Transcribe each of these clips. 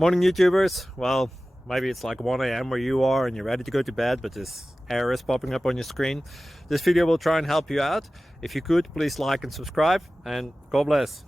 Morning, YouTubers. Well, maybe it's like 1 a.m. where you are and you're ready to go to bed, but this error is popping up on your screen. This video will try and help you out. If you could, please like and subscribe, and God bless.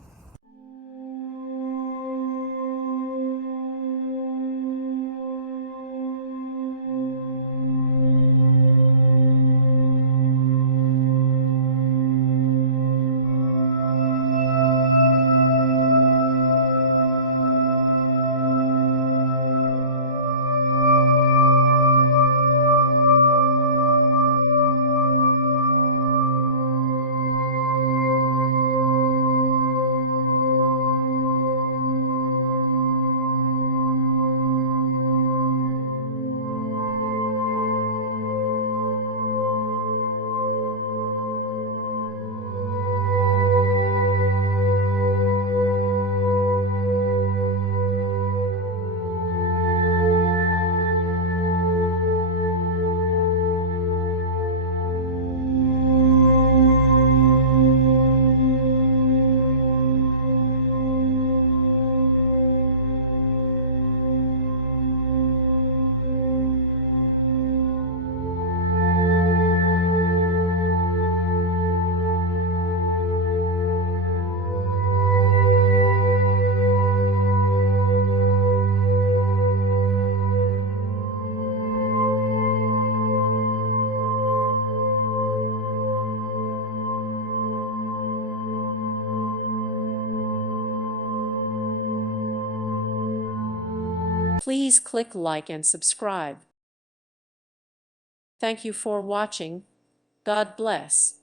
Please click like and subscribe. Thank you for watching. God bless.